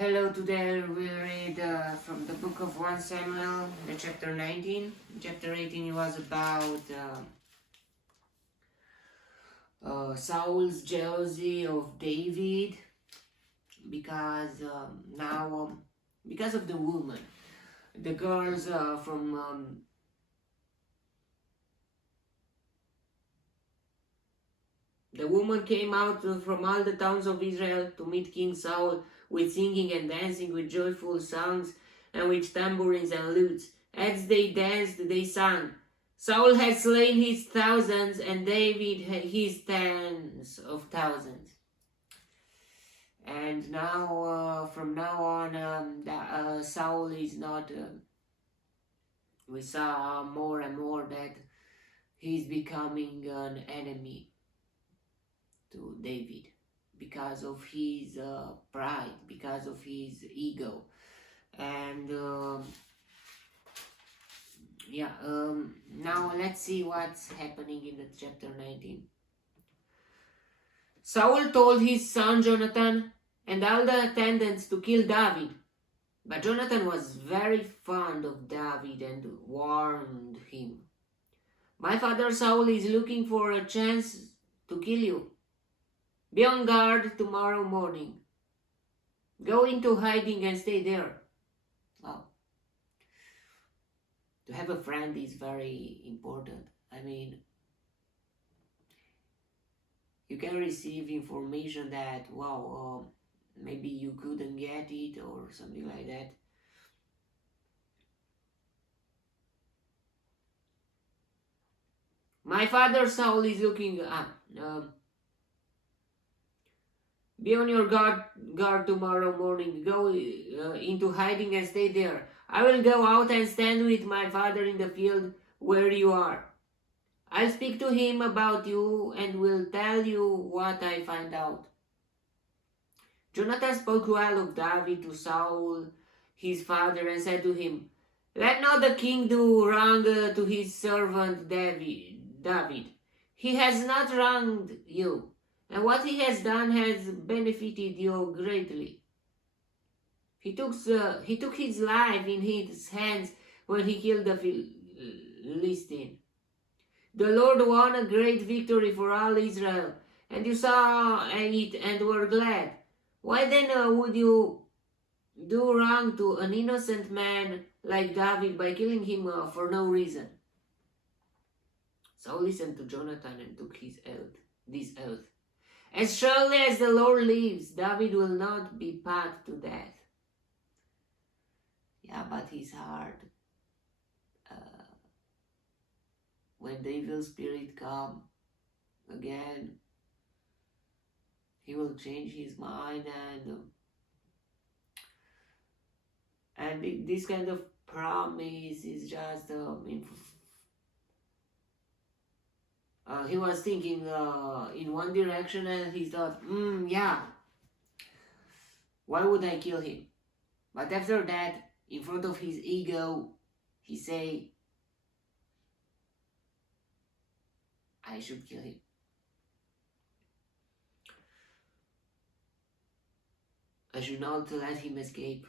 Hello, today we read from the book of 1 Samuel, the chapter 19. Chapter 18 was about Saul's jealousy of David because because of the woman. The girls the woman came out from all the towns of Israel to meet King Saul with singing and dancing, with joyful songs and with tambourines and lutes. As they danced, they sang, Saul has slain his thousands and David his tens of thousands. And now, from now on, Saul is not. We saw more and more that he's becoming an enemy to David because of his pride, because of his ego. And now let's see what's happening in the chapter 19. Saul told his son Jonathan and all the attendants to kill David. But Jonathan was very fond of David and warned him, my father Saul is looking for a chance to kill you. Be on guard tomorrow morning. Go into hiding and stay there. Wow. To have a friend is very important. I mean, you can receive information that, maybe you couldn't get it or something like that. My father Saul is looking be on your guard tomorrow morning. Go into hiding and stay there. I will go out and stand with my father in the field where you are. I'll speak to him about you and will tell you what I find out. Jonathan spoke well of David to Saul, his father, and said to him, let not the king do wrong to his servant David. He has not wronged you, and what he has done has benefited you greatly. He took his life in his hands when he killed the Philistine. The Lord won a great victory for all Israel, and you saw it and were glad. Why then would you do wrong to an innocent man like David by killing him for no reason? Saul listened to Jonathan and took this oath. As surely as the Lord lives, David will not be put to death. Yeah, but his heart, when the evil spirit come again, he will change his mind, and this kind of promise is just he was thinking in one direction, and he thought, why would I kill him? But after that, in front of his ego, he say, I should kill him. I should not let him escape.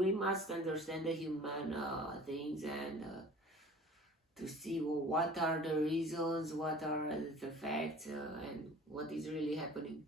We must understand the human things and to see what are the reasons, what are the facts, and what is really happening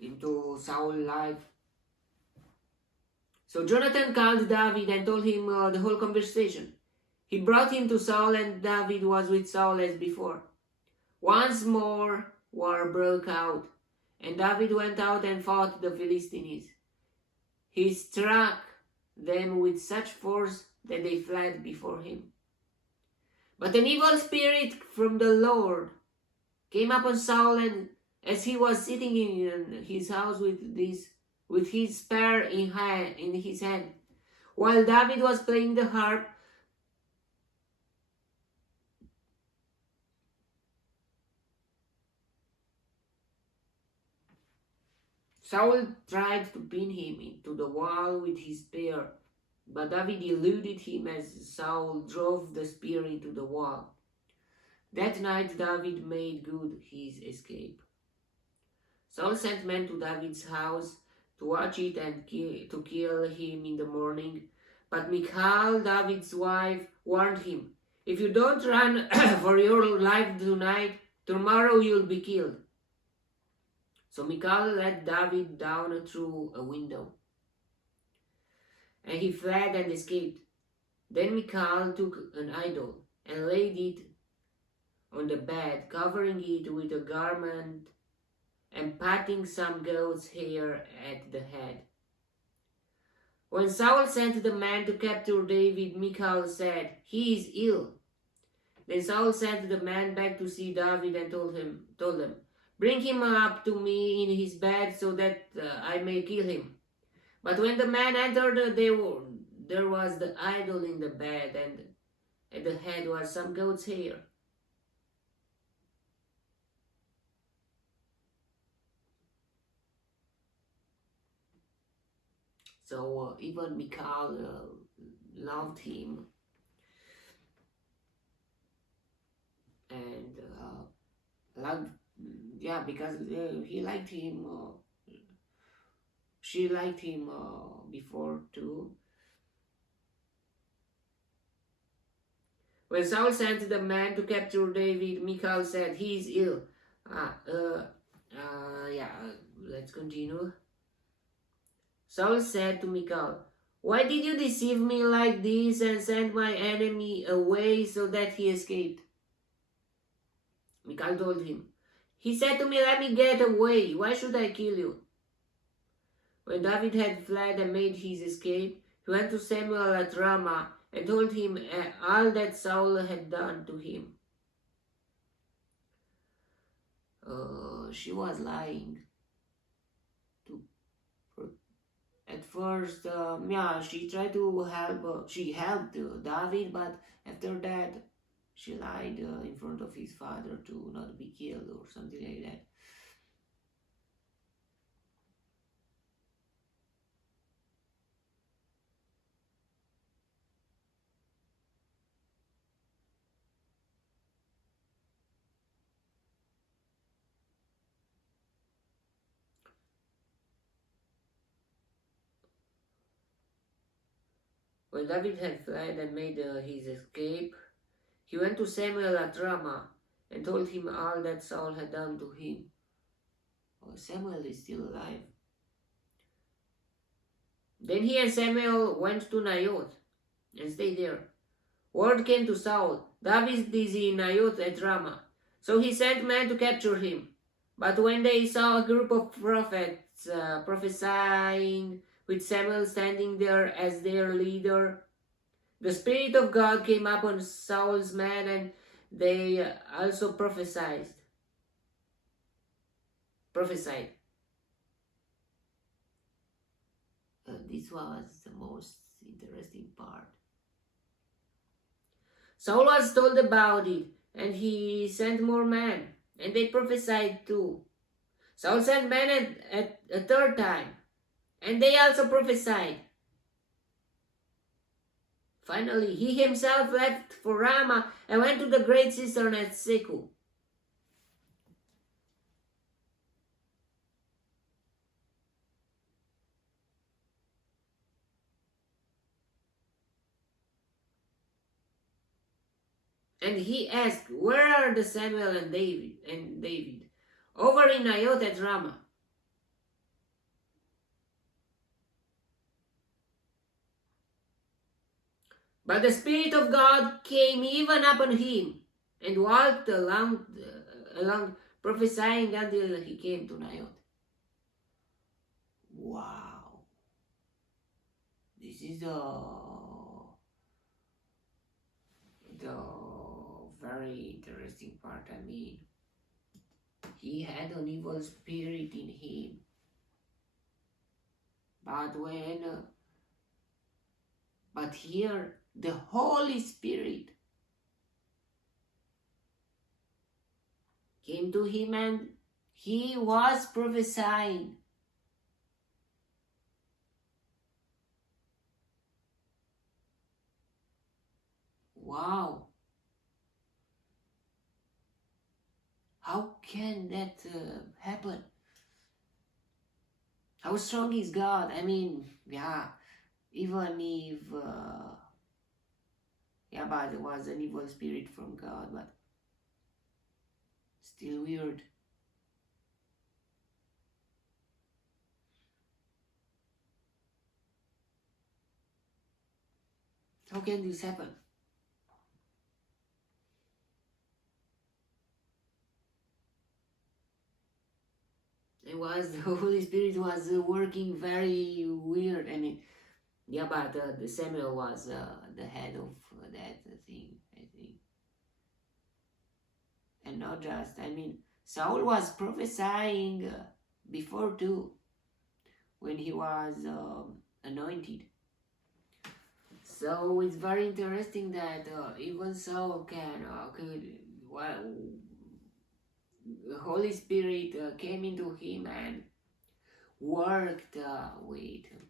into Saul's life. So Jonathan called David and told him the whole conversation. He brought him to Saul, and David was with Saul as before. Once more war broke out, and David went out and fought the Philistines. He struck them with such force that they fled before him. But an evil spirit from the Lord came upon Saul, and as he was sitting in his house with his spear in his hand, while David was playing the harp, Saul tried to pin him into the wall with his spear, But David eluded him as Saul drove the spear into the wall. That night David made good his escape. Saul sent men to David's house to watch it and to kill him in the morning. But Michal, David's wife, warned him, "If you don't run for your life tonight, tomorrow you'll be killed." So Michal let David down through a window, and he fled and escaped. Then Michal took an idol and laid it on the bed, covering it with a garment and patting some goat's hair at the head. When Saul sent the man to capture David, Michal said, "He is ill." Then Saul sent the man back to see David and told them, "Bring him up to me in his bed so that I may kill him." But when the man entered, there was the idol in the bed, and at the head was some goat's hair. So even Michal loved him, and loved, yeah, because he liked him. She liked him before too. When Saul sent the man to capture David, Michal said, "He is ill." Let's continue. Saul said to Michal, "Why did you deceive me like this and send my enemy away so that he escaped?" Michal told him, "He said to me, 'Let me get away. Why should I kill you?'" When David had fled and made his escape, he went to Samuel at Ramah and told him all that Saul had done to him. She was lying. At first, she tried to help. She helped David, but after that, she lied in front of his father to not be killed or something like that. When David had fled and made his escape, he went to Samuel at Ramah and told him all that Saul had done to him. Oh, Samuel is still alive. Then he and Samuel went to Naioth and stayed there. Word came to Saul, "David is in Naioth at Ramah." So he sent men to capture him. But when they saw a group of prophets prophesying, with Samuel standing there as their leader, the Spirit of God came upon Saul's men, and they also prophesied. This was the most interesting part. Saul was told about it, and he sent more men, and they prophesied too. Saul sent men at a third time, and they also prophesied. Finally, he himself left for Ramah and went to the great cistern at Seku. And he asked, "Where are the Samuel and David?" "Over in Naioth at Ramah." But the Spirit of God came even upon him, and walked along prophesying until he came to Naioth. Wow. This is the very interesting part. I mean, he had an evil spirit in him. But here, the Holy Spirit came to him and he was prophesying. Wow. How can that happen? How strong is God? I mean, yeah, even if, yeah, but it was an evil spirit from God, but still weird. How can this happen? It was the Holy Spirit was working very weird. I mean, yeah, but the Samuel was the head of that thing, I think, and not just. I mean, Saul was prophesying before too, when he was anointed. So it's very interesting that even Saul could, well, the Holy Spirit came into him and worked with him.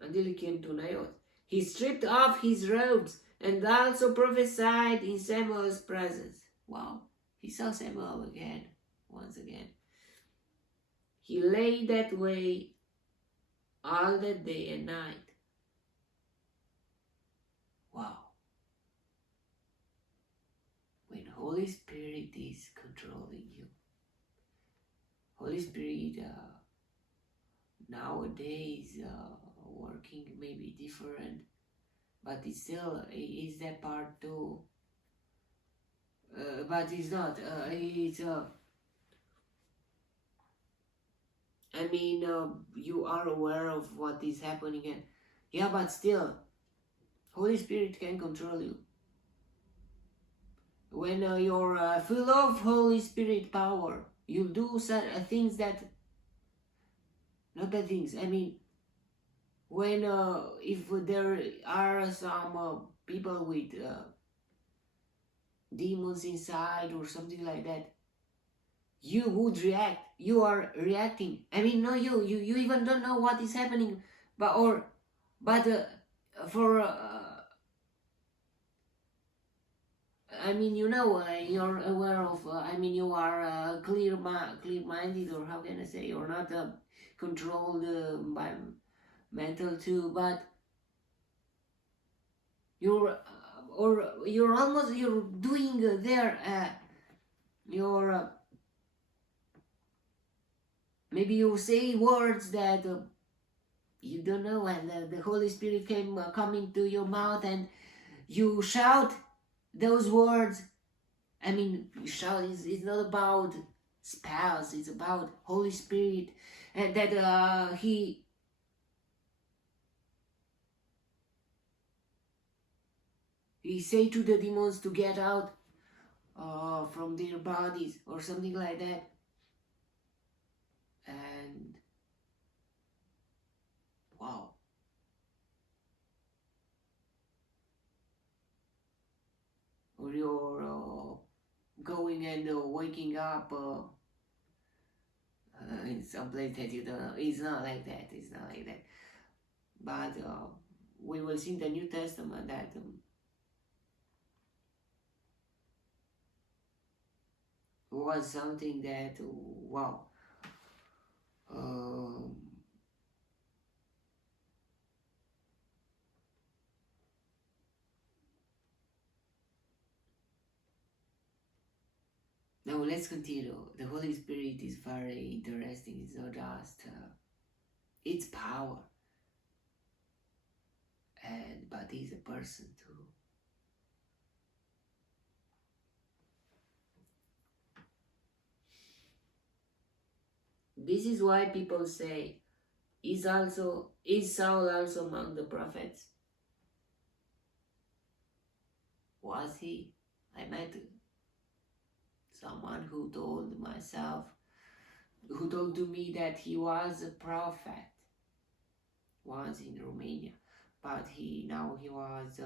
Until he came to Naioth. He stripped off his robes and also prophesied in Samuel's presence. Wow, he saw Samuel again, once again. He lay that way all that day and night. Wow. When Holy Spirit is controlling you, Holy Spirit nowadays working maybe different, but it still is that part too. But it's not. It's I mean, you are aware of what is happening, and yeah, but still, Holy Spirit can control you. When you're full of Holy Spirit power, you do things that, not bad things. I mean, when if there are some people with demons inside or something like that, you would react. You are reacting. I mean, no, you even don't know what is happening, but for I mean, you know, you're aware of. I mean, you are clear-minded, or how can I say, you're not controlled by mental too, but you're or you're almost you're doing there. You're maybe you say words that you don't know, and the Holy Spirit came coming to your mouth, and you shout those words. I mean, shout is not about spells, it's about Holy Spirit, and that he say to the demons to get out from their bodies or something like that. And wow, or you're going and waking up in some place that you don't know. It's not like that. It's not like that. But we will see in the New Testament that was something that wow. Now let's continue. The Holy Spirit is very interesting. It's not just its power, but he's a person too. This is why people say, is Saul also among the prophets? Was he? I met someone who told to me that he was a prophet. once in Romania, but now he was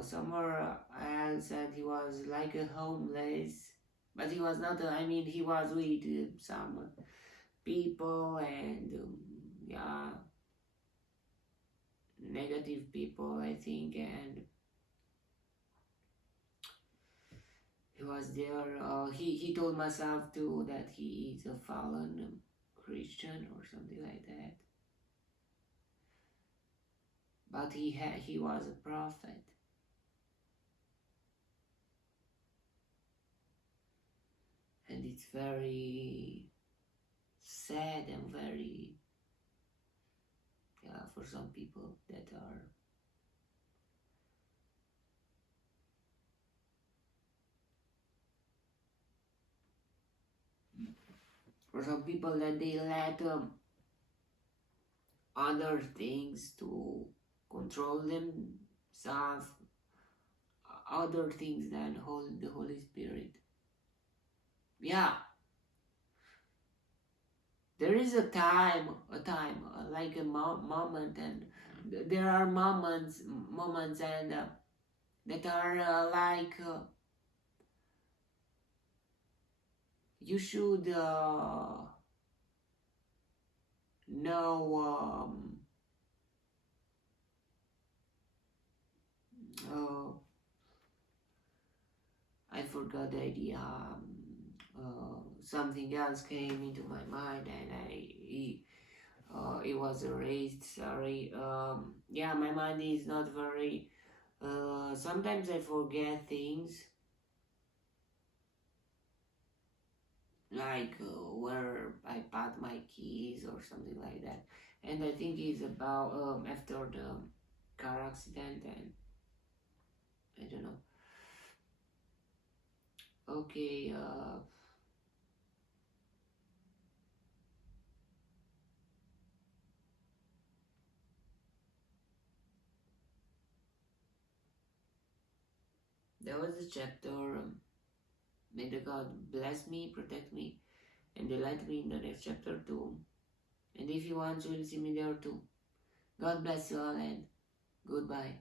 somewhere else, and he was like a homeless, but he was not. I mean, he was with some people, and yeah, negative people, I think, and he was there. He told myself too that he is a fallen Christian or something like that. But he was a prophet. And it's very sad and very, yeah, for some people that are that they let other things to control themselves, other things than the Holy Spirit. Yeah, there is a time, like a moment, and there are moments, and that are like you should know. I forgot the idea. Something else came into my mind, and it was erased. Sorry. Yeah, my mind is not very. Sometimes I forget things, like where I put my keys or something like that. And I think it's about after the car accident, and I don't know. Okay. That was a chapter. May the God bless me, protect me, and delight me in the next chapter too. And if you want, you will see me there too. God bless you all, and goodbye.